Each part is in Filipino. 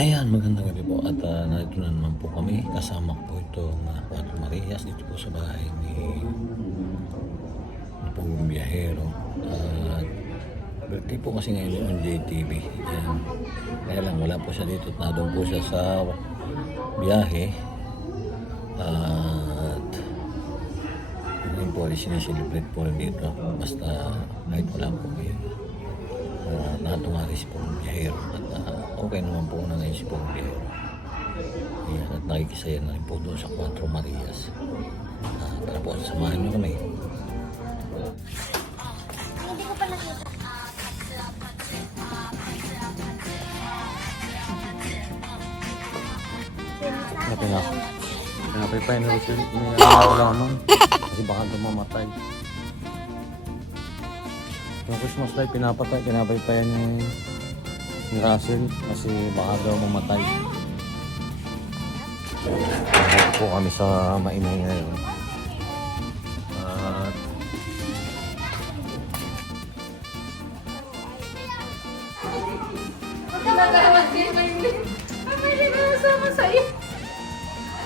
Ayan, magandang gabi po at narito na naman po kami. Kasama ko po itong Cuatro Marias dito po sa bahay ni Pong Biyahero. At birthday po kasi ngayon yung JTV. Ayan. Kaya lang wala po siya dito at nadoon po siya sa biyahe. At ngayon po ay sineselebrate po rin dito. Basta kahit wala po kayo. Natunga rin si Pong Biyahero at okay naman po na ngayon si Pong Biyahero. Ayan, at nakikisaya na rin po doon sa Cuatro Marias. Tara po, samahan nyo kami. Hindi ko pa nakita. Ito na. Pinapay pa yung Russell. May nakakalaman. Kasi baka dumamatay. Yung Christmas light, pinapay pa yan ni Russell. Kasi baka daw mamatay. Dito po kami sa Maimay ngayon. At Magkakalaman din mo yung link. May linasama sa'yo.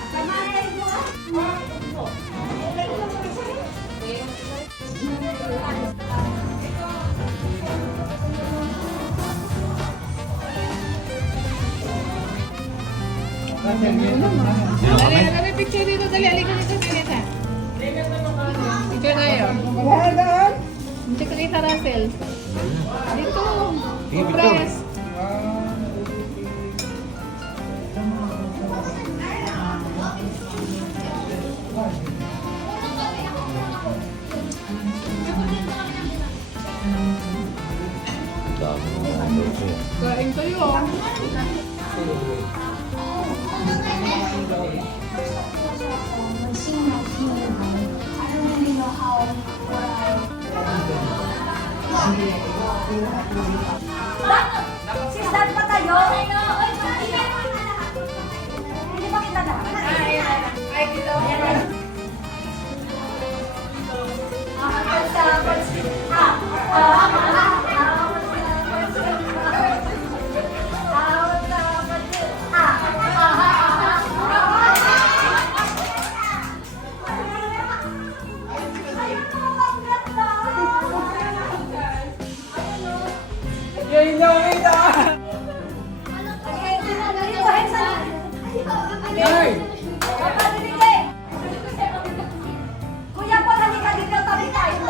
Samahin mo ha? Dali, picture dito. Dali, alika dito. Dali, picture tayo. Hindi ko kita, Russell. Dito. Press. dami ng dulce. Kain kayo. Sis, dad pa tayo? Hindi pa kita na. Ay, dito. Yun lang ito. Kuya po, halika dito. Tabi tayo.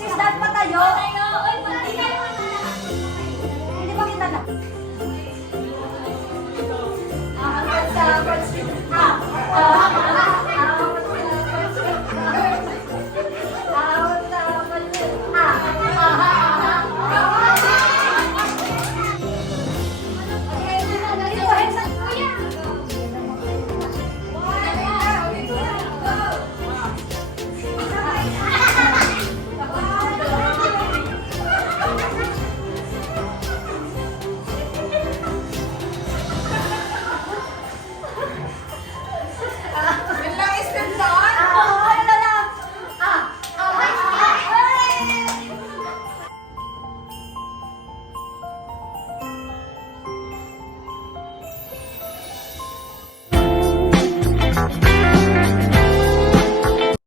Sis, dad pa tayo?